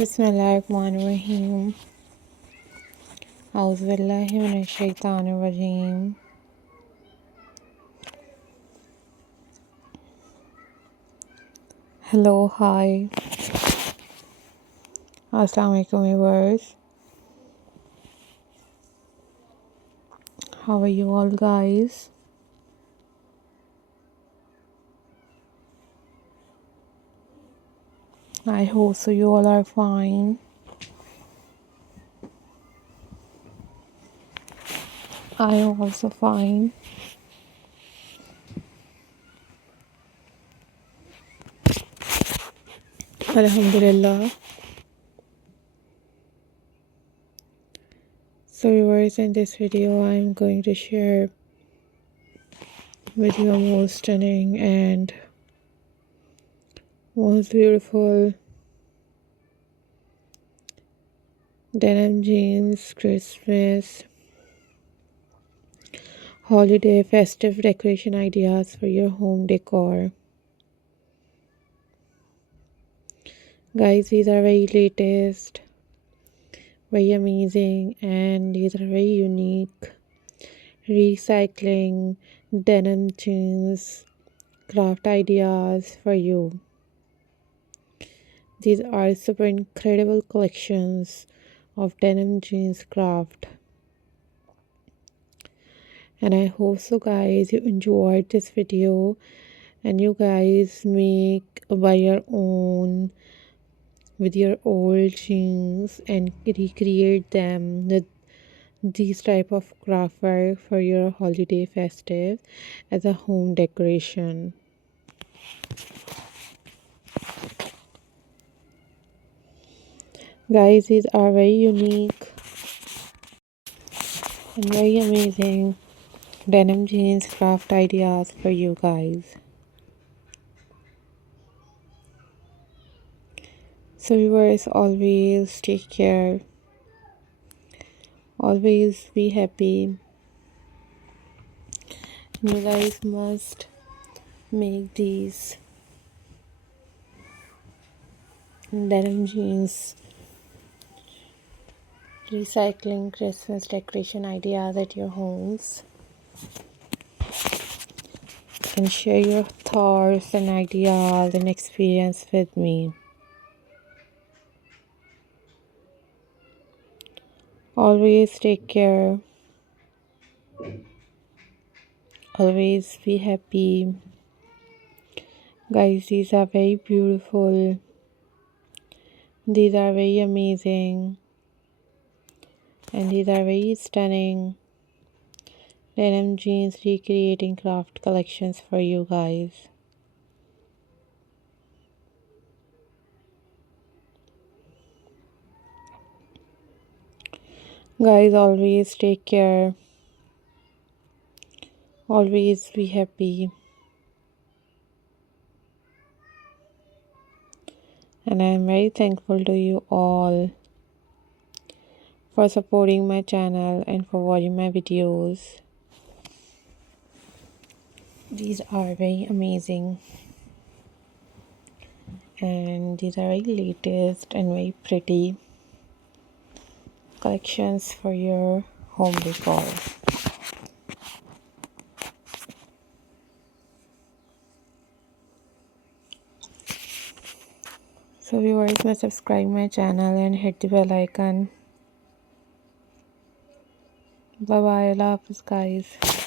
Bismillahirrahmanirrahim. Auzubillahi minash-shaytanir-rajim. Hello, hi. Assalamu alaikum viewers. How are you all guys? I hope so you all are fine. I am also fine. Alhamdulillah. So viewers, in this video I am going to share with you a most stunning and most beautiful denim jeans Christmas holiday festive decoration ideas for your home decor. Guys, these are very latest, very amazing, and these are very unique recycling denim jeans craft ideas for you. These are super incredible collections of denim jeans craft, and I hope so guys you enjoyed this video and you guys make by your own with your old jeans and recreate them with these type of craft work for your holiday festive as a home decoration. Guys, these are very unique and very amazing denim jeans craft ideas for you guys. So viewers, always take care, always be happy. You guys must make these denim jeans recycling Christmas decoration ideas at your homes and share your thoughts and ideas and experience with me. Always take care, always be happy. Guys, these are very beautiful, these are very amazing, and these are very stunning denim jeans recreating craft collections for you guys. Guys, always take care, always be happy, and I am very thankful to you all for supporting my channel and for watching my videos. These are very amazing and these are very latest and very pretty collections for your home decor. So viewers must subscribe my channel and hit the bell icon. Bye bye, Allah Hafiz guys.